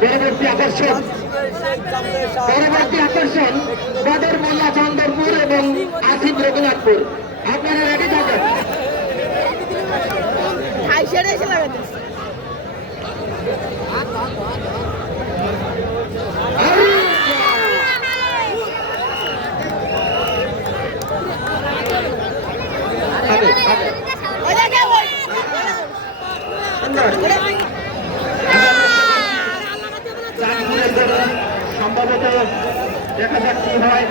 পরবর্তী আকর্ষণ পরবর্তী আকর্ষণ বদর মোল্লা চন্দরপুর এবং আসিফ রঘুনাথপুর। আপনারা রেডি থাকেন? সেরে এসে লাগাতে হবে, হবে। ওটাকে ওই সুন্দর। চাঁদপুরের গরু সম্ভবত দেখা যাক কি হয়।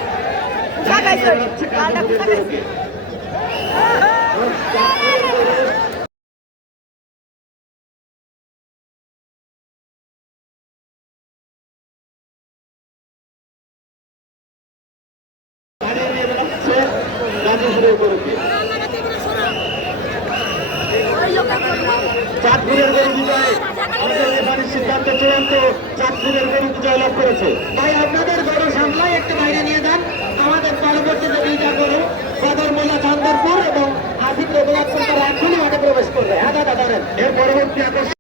চাঁদপুরের গরু বিজয় আমাদের রেফারির সিদ্ধান্ত চূড়ান্ত। গরু বিজয় লাভ করেছে। তাই আপনাদের গরু সামলায় একটু বাইরে নিয়ে যান। আমাদের পরবর্তীতে দুইটা গরু সদর মোল্লা চন্দরপুর এবং হাসিব রঘুনাথপুর তারা এখনই মাঠে প্রবেশ করবে। হ্যাঁ দাদা ধরেন। এর পরবর্তী আকর্ষণ